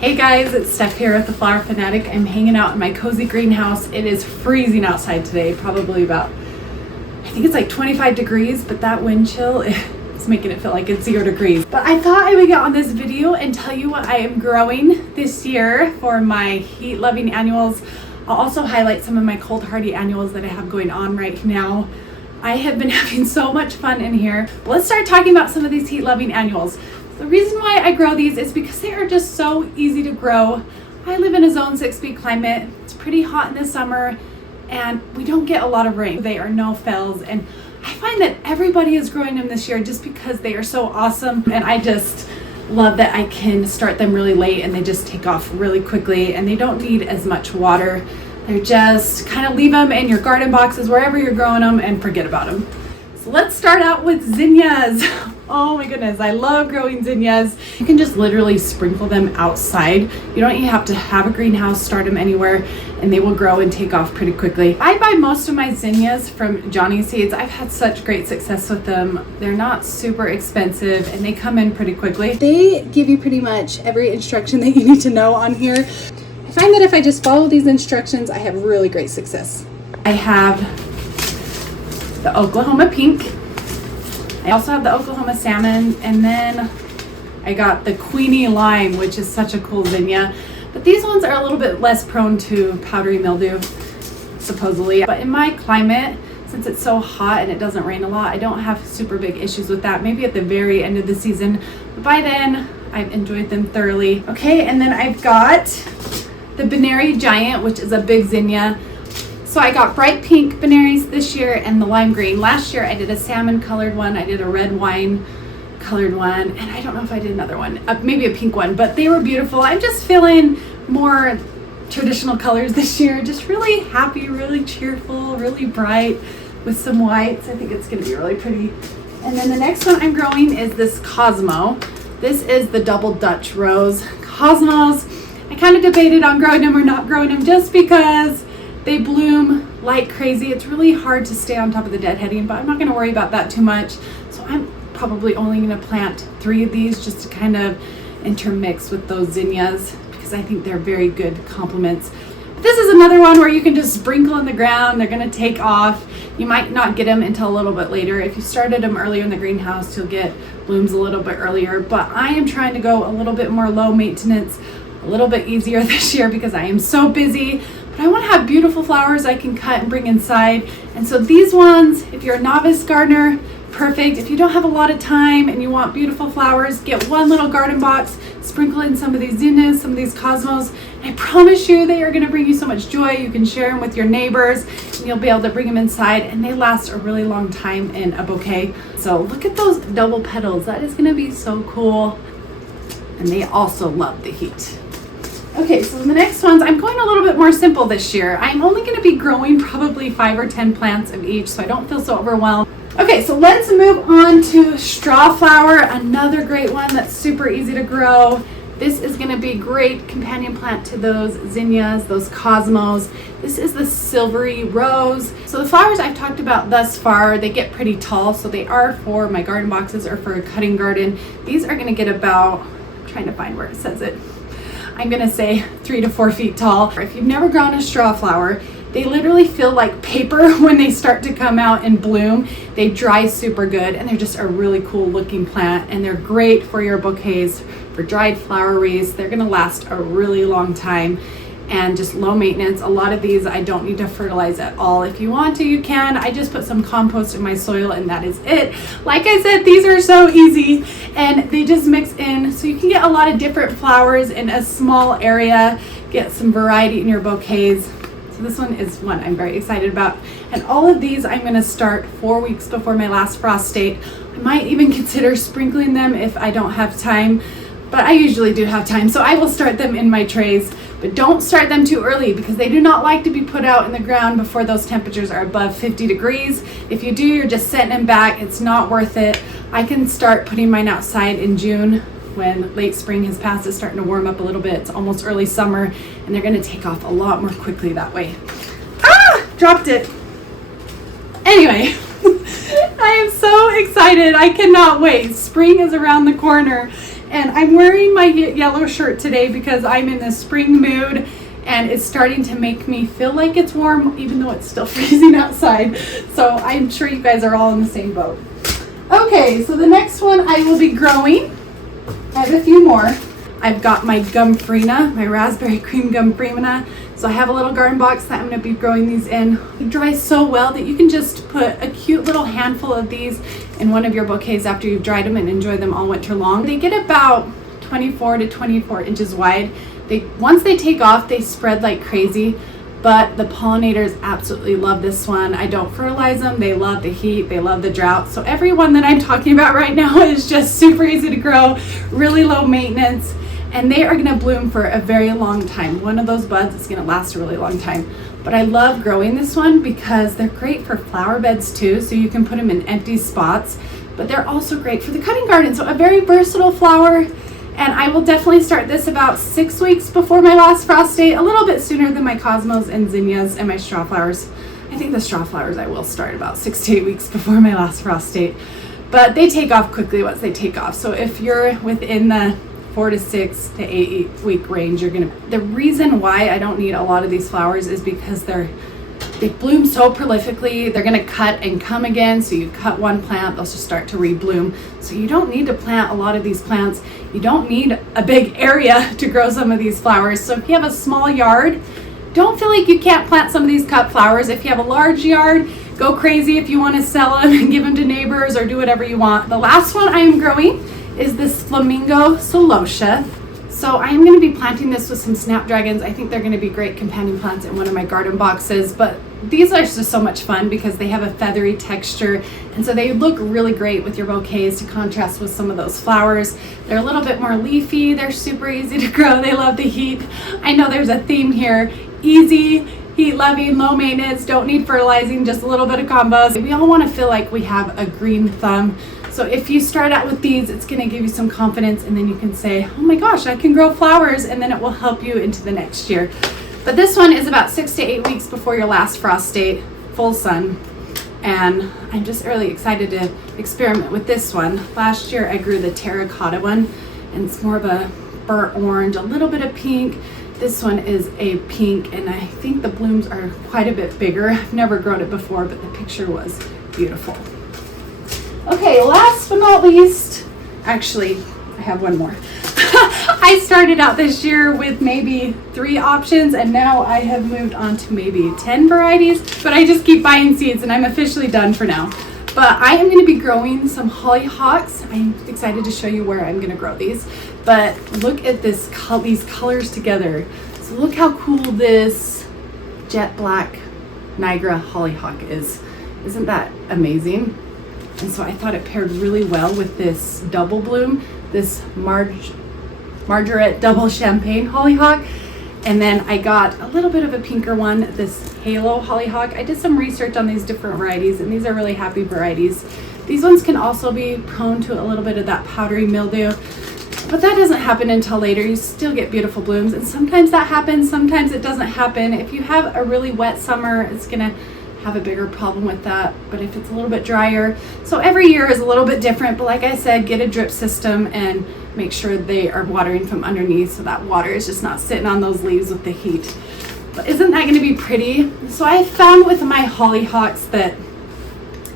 Hey guys, it's Steph here at TheFlowerFanatic. I'm hanging out in my cozy greenhouse. It is freezing outside today, probably about, I think it's like 25 degrees, but that wind chill is making it feel like it's 0 degrees. But I thought I would get on this video and tell you what I am growing this year for my heat-loving annuals. I'll also highlight some of my cold-hardy annuals that I have going on right now. I have been having so much fun in here. Let's start talking about some of these heat-loving annuals. The reason why I grow these is because they are just so easy to grow. I live in a zone 6B climate. It's pretty hot in the summer and we don't get a lot of rain. They are no-fells, and I find that everybody is growing them this year just because they are so awesome, and I just love that I can start them really late and they just take off really quickly and they don't need as much water. They're just kind of leave them in your garden boxes wherever you're growing them and forget about them. So let's start out with zinnias. Oh my goodness, I love growing zinnias. You can just literally sprinkle them outside. You don't even have to have a greenhouse, start them anywhere, and they will grow and take off pretty quickly. I buy most of my zinnias from Johnny Seeds. I've had such great success with them. They're not super expensive and they come in pretty quickly. They give you pretty much every instruction that you need to know on here. I find that if I just follow these instructions, I have really great success. I have the Oklahoma pink. I also have the Oklahoma salmon, and then I got the Queenie lime, which is such a cool zinnia. But these ones are a little bit less prone to powdery mildew, supposedly. But in my climate, since it's so hot and it doesn't rain a lot, I don't have super big issues with that. Maybe at the very end of the season, but by then I've enjoyed them thoroughly. Okay, and then I've got the Benary Giant, which is a big zinnia. So I got bright pink Benaries this year and the lime green. Last year I did a salmon colored one, I did a red wine colored one, and I don't know if I did another one, maybe a pink one, but they were beautiful. I'm just feeling more traditional colors this year, just really happy, really cheerful, really bright with some whites. I think it's gonna be really pretty. And then the next one I'm growing is this Cosmo. This is the double Dutch rose. Cosmos, I kind of debated on growing them or not growing them just because they bloom like crazy. It's really hard to stay on top of the deadheading, but I'm not going to worry about that too much. So I'm probably only going to plant 3 of these just to kind of intermix with those zinnias because I think they're very good complements. But this is another one where you can just sprinkle in the ground. They're going to take off. You might not get them until a little bit later. If you started them earlier in the greenhouse, you'll get blooms a little bit earlier. But I am trying to go a little bit more low maintenance, a little bit easier this year because I am so busy. I want to have beautiful flowers I can cut and bring inside. And so these ones, if you're a novice gardener, perfect. If you don't have a lot of time and you want beautiful flowers, get one little garden box, sprinkle in some of these zinnias, some of these cosmos. And I promise you they are going to bring you so much joy. You can share them with your neighbors and you'll be able to bring them inside, and they last a really long time in a bouquet. So look at those double petals. That is going to be so cool. And they also love the heat. Okay, so the next ones, I'm going a little bit more simple this year. I'm only going to be growing probably 5 or 10 plants of each, so I don't feel so overwhelmed. Okay, so let's move on to straw flower, another great one that's super easy to grow. This is going to be great companion plant to those zinnias, those cosmos. This is the Silvery Rose. So the flowers I've talked about thus far, they get pretty tall, so they are for my garden boxes or for a cutting garden. These are going to get about, I'm trying to find where it says it, I'm gonna say 3 to 4 feet tall. If you've never grown a straw flower, they literally feel like paper when they start to come out and bloom. They dry super good, and they're just a really cool looking plant, and they're great for your bouquets, for dried flower wreaths. They're gonna last a really long time and just low maintenance. A lot of these I don't need to fertilize at all. If you want to, you can. I just put some compost in my soil and that is it. Like I said, these are so easy and they just mix in, so you can get a lot of different flowers in a small area, get some variety in your bouquets. So this one is one I'm very excited about. And all of these I'm gonna start 4 weeks before my last frost date. I might even consider sprinkling them if I don't have time, but I usually do have time, so I will start them in my trays. But don't start them too early because they do not like to be put out in the ground before those temperatures are above 50 degrees. If you do, you're just setting them back. It's not worth it. I can start putting mine outside in June when late spring has passed. It's starting to warm up a little bit. It's almost early summer, and they're gonna take off a lot more quickly that way. Ah, dropped it. Anyway, I am so excited. I cannot wait. Spring is around the corner. And I'm wearing my yellow shirt today because I'm in the spring mood and it's starting to make me feel like it's warm even though it's still freezing outside. So I'm sure you guys are all in the same boat. Okay, so the next one I will be growing. I have a few more. I've got my Gumina, my raspberry cream Gumina. So I have a little garden box that I'm going to be growing these in. It dries so well that you can just put a cute little handful of these in one of your bouquets after you've dried them and enjoy them all winter long. They get about 24 to 24 inches wide. Once they take off, they spread like crazy, but the pollinators absolutely love this one. I don't fertilize them. They love the heat. They love the drought. So every one that I'm talking about right now is just super easy to grow, really low maintenance, and they are going to bloom for a very long time. One of those buds is going to last a really long time. But I love growing this one because they're great for flower beds too, so you can put them in empty spots, but they're also great for the cutting garden. So a very versatile flower, and I will definitely start this about 6 weeks before my last frost date, a little bit sooner than my cosmos and zinnias and my straw flowers. I think the straw flowers I will start about 6 to 8 weeks before my last frost date, but they take off quickly once they take off. So if you're within the 4 to 6 to 8 week range, the reason why I don't need a lot of these flowers is because they bloom so prolifically. They're gonna cut and come again. So you cut one plant, they'll just start to rebloom. So you don't need to plant a lot of these plants. You don't need a big area to grow some of these flowers. So if you have a small yard, don't feel like you can't plant some of these cut flowers. If you have a large yard, go crazy if you want to sell them and give them to neighbors or do whatever you want. The last one I am growing is this Flamingo Celosia. So I'm going to be planting this with some snapdragons. I think they're going to be great companion plants in one of my garden boxes, but these are just so much fun because they have a feathery texture, and so they look really great with your bouquets to contrast with some of those flowers. They're a little bit more leafy. They're super easy to grow. They love the heat. I know there's a theme here. Easy, heat loving, low maintenance, don't need fertilizing, just a little bit of compost. We all want to feel like we have a green thumb. So if you start out with these, it's going to give you some confidence, and then you can say, oh my gosh, I can grow flowers, and then it will help you into the next year. But this one is about 6 to 8 weeks before your last frost date, full sun, and I'm just really excited to experiment with this one. Last year I grew the terracotta one, and it's more of a burnt orange, a little bit of pink. This one is a pink, and I think the blooms are quite a bit bigger. I've never grown it before, but the picture was beautiful. Okay, last but not least, actually, I have one more. I started out this year with maybe 3 options, and now I have moved on to maybe 10 varieties, but I just keep buying seeds, and I'm officially done for now. But I am going to be growing some hollyhocks. I'm excited to show you where I'm going to grow these, but look at these colors together. So look how cool this jet black Niagara hollyhock is. Isn't that amazing? And so I thought it paired really well with this double bloom, this Margaret double champagne hollyhock. And then I got a little bit of a pinker one, this halo hollyhock. I did some research on these different varieties, and these are really happy varieties. These ones can also be prone to a little bit of that powdery mildew, but that doesn't happen until later. You still get beautiful blooms, and sometimes that happens, sometimes it doesn't happen. If you have a really wet summer, it's gonna have a bigger problem with that, but if it's a little bit drier, so every year is a little bit different. But like I said, get a drip system and make sure they are watering from underneath so that water is just not sitting on those leaves with the heat. But isn't that going to be pretty? So I found with my hollyhocks that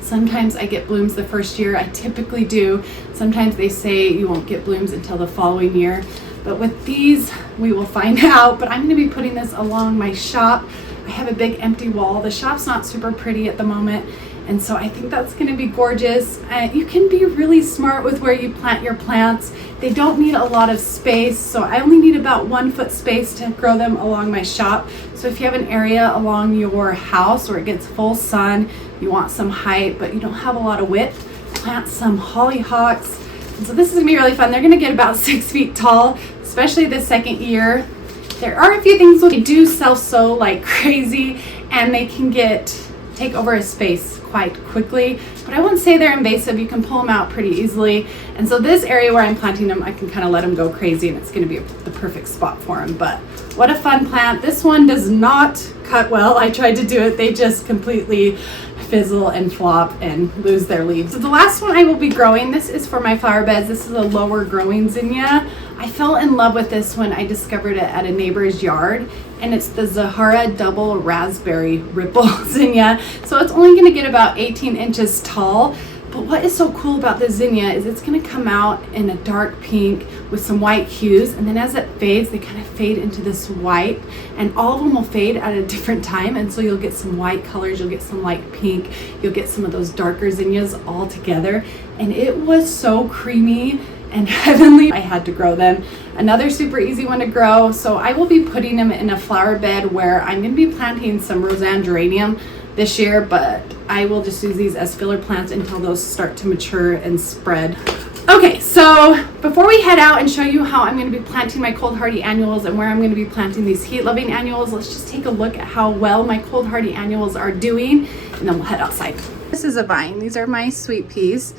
sometimes I get blooms the first year. I typically do. Sometimes they say you won't get blooms until the following year, but with these we will find out. But I'm going to be putting this along my shop. I have a big empty wall. The shop's not super pretty at the moment, and so I think that's going to be gorgeous. You can be really smart with where you plant your plants. They don't need a lot of space, so I only need about 1 foot space to grow them along my shop. So if you have an area along your house where it gets full sun, you want some height, but you don't have a lot of width, plant some hollyhocks. And so this is going to be really fun. They're going to get about 6 feet tall, especially the second year. There are a few things they do self-sow like crazy, and they can take over a space quite quickly, but I wouldn't say they're invasive. You can pull them out pretty easily, and so this area where I'm planting them, I can kind of let them go crazy, and it's going to be the perfect spot for them. But what a fun plant. This one does not cut well. I tried to do it. They just completely fizzle and flop and lose their leaves. So the last one I will be growing, this is for my flower beds. This is a lower growing zinnia. I fell in love with this when I discovered it at a neighbor's yard, and it's the Zahara Double Raspberry Ripple Zinnia. So it's only gonna get about 18 inches tall. But what is so cool about this zinnia is it's gonna come out in a dark pink with some white hues, and then as it fades, they kind of fade into this white, and all of them will fade at a different time, and so you'll get some white colors, you'll get some light pink, you'll get some of those darker zinnias all together, and it was so creamy and heavenly. I had to grow them. Another super easy one to grow, so I will be putting them in a flower bed where I'm gonna be planting some Roseanne geranium this year, but I will just use these as filler plants until those start to mature and spread. Okay, so before we head out and show you how I'm going to be planting my cold hardy annuals and where I'm going to be planting these heat loving annuals, let's just take a look at how well my cold hardy annuals are doing, and then we'll head outside. This is a vine. These are my sweet peas,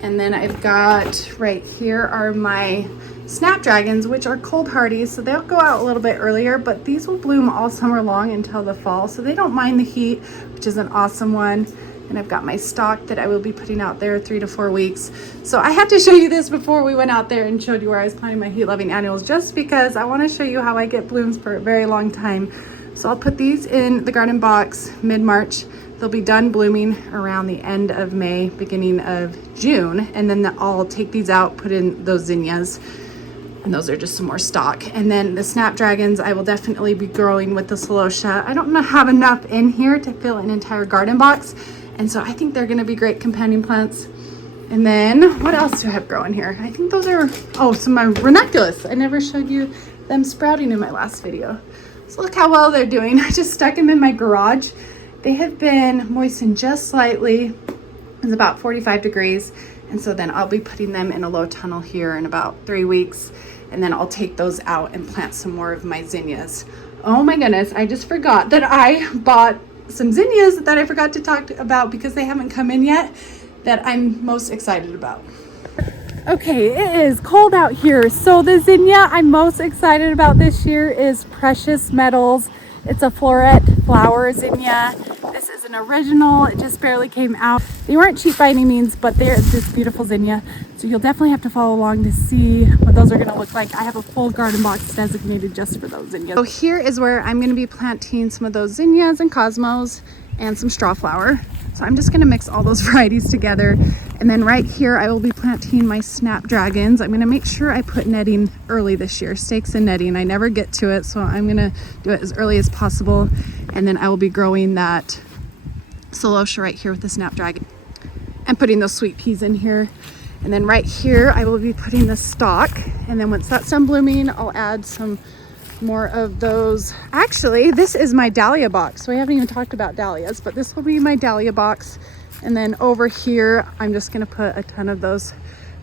and then I've got right here are my snapdragons, which are cold hardy, so they'll go out a little bit earlier, but these will bloom all summer long until the fall, so they don't mind the heat, which is an awesome one. And I've got my stock that I will be putting out there 3 to 4 weeks. So I had to show you this before we went out there and showed you where I was planting my heat loving annuals, just because I want to show you how I get blooms for a very long time. So I'll put these in the garden box mid-March. They'll be done blooming around the end of May, beginning of June, and then I'll take these out, put in those zinnias, and those are just some more stock. And then the snapdragons I will definitely be growing with the celosia. I don't have enough in here to fill an entire garden box, and so I think they're gonna be great companion plants. And then what else do I have growing here? I think those are, oh, some of my ranunculus. I never showed you them sprouting in my last video. So look how well they're doing. I just stuck them in my garage. They have been moistened just slightly. It's about 45 degrees. And so then I'll be putting them in a low tunnel here in about 3 weeks. And then I'll take those out and plant some more of my zinnias. Oh my goodness, I just forgot that I bought some zinnias that I forgot to talk about because they haven't come in yet, that I'm most excited about. Okay, it is cold out here. So the zinnia I'm most excited about this year is Precious Metals. It's a floret flower zinnia. This is an original. It just barely came out. They weren't cheap by any means, but they're this beautiful zinnia. So you'll definitely have to follow along to see what those are going to look like. I have a full garden box designated just for those zinnias. So here is where I'm going to be planting some of those zinnias and cosmos and some straw flower. So I'm just going to mix all those varieties together. And then right here, I will be planting my snapdragons. I'm going to make sure I put netting early this year, stakes and netting. I never get to it, so I'm going to do it as early as possible. And then I will be growing that celosia right here with the snapdragon and putting those sweet peas in here. And then right here, I will be putting the stock. And then once that's done blooming, I'll add some more of those. Actually, this is my dahlia box. So we haven't even talked about dahlias, but this will be my dahlia box. And then over here, I'm just gonna put a ton of those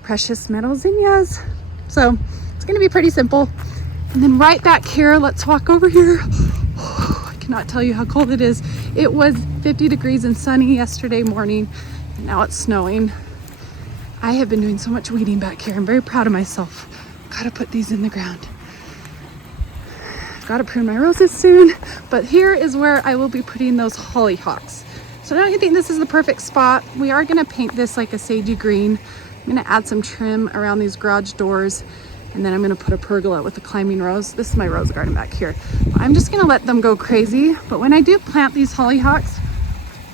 precious metal zinnias. So it's gonna be pretty simple. And then right back here, let's walk over here. I cannot tell you how cold it is. It was 50 degrees and sunny yesterday morning, and now it's snowing. I have been doing so much weeding back here. I'm very proud of myself. Gotta put these in the ground. Gotta prune my roses soon, but here is where I will be putting those hollyhocks. So don't you think this is the perfect spot? We are gonna paint this like a sagey green. I'm gonna add some trim around these garage doors, and then I'm gonna put a pergola with a climbing rose. This is my rose garden back here. I'm just gonna let them go crazy, but when I do plant these hollyhocks,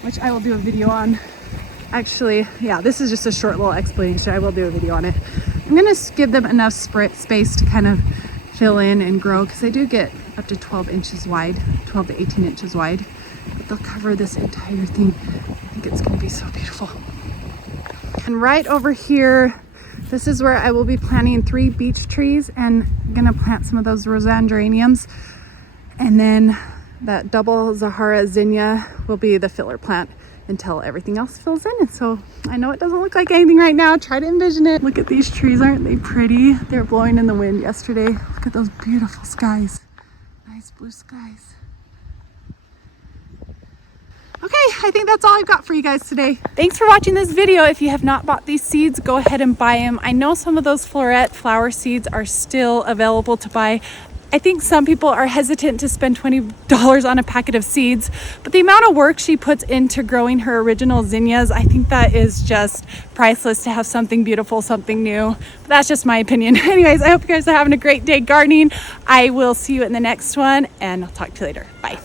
which I will do a video on, actually, yeah, this is just a short little explanation. I will do a video on it. I'm gonna give them enough space to kind of fill in and grow, because they do get up to 12 inches wide, 12 to 18 inches wide. But they'll cover this entire thing. I think it's gonna be so beautiful. And right over here, this is where I will be planting 3 beech trees, and I'm gonna plant some of those Roseanne geraniums. And then that double Zahara zinnia will be the filler plant until everything else fills in. And so I know it doesn't look like anything right now. Try to envision it. Look at these trees, aren't they pretty? They're blowing in the wind yesterday. Look at those beautiful skies. Nice blue skies. Okay, I think that's all I've got for you guys today. Thanks for watching this video. If you have not bought these seeds, go ahead and buy them. I know some of those floret flower seeds are still available to buy. I think some people are hesitant to spend $20 on a packet of seeds, but the amount of work she puts into growing her original zinnias, I think that is just priceless to have something beautiful, something new. But that's just my opinion. Anyways, I hope you guys are having a great day gardening. I will see you in the next one, and I'll talk to you later. Bye.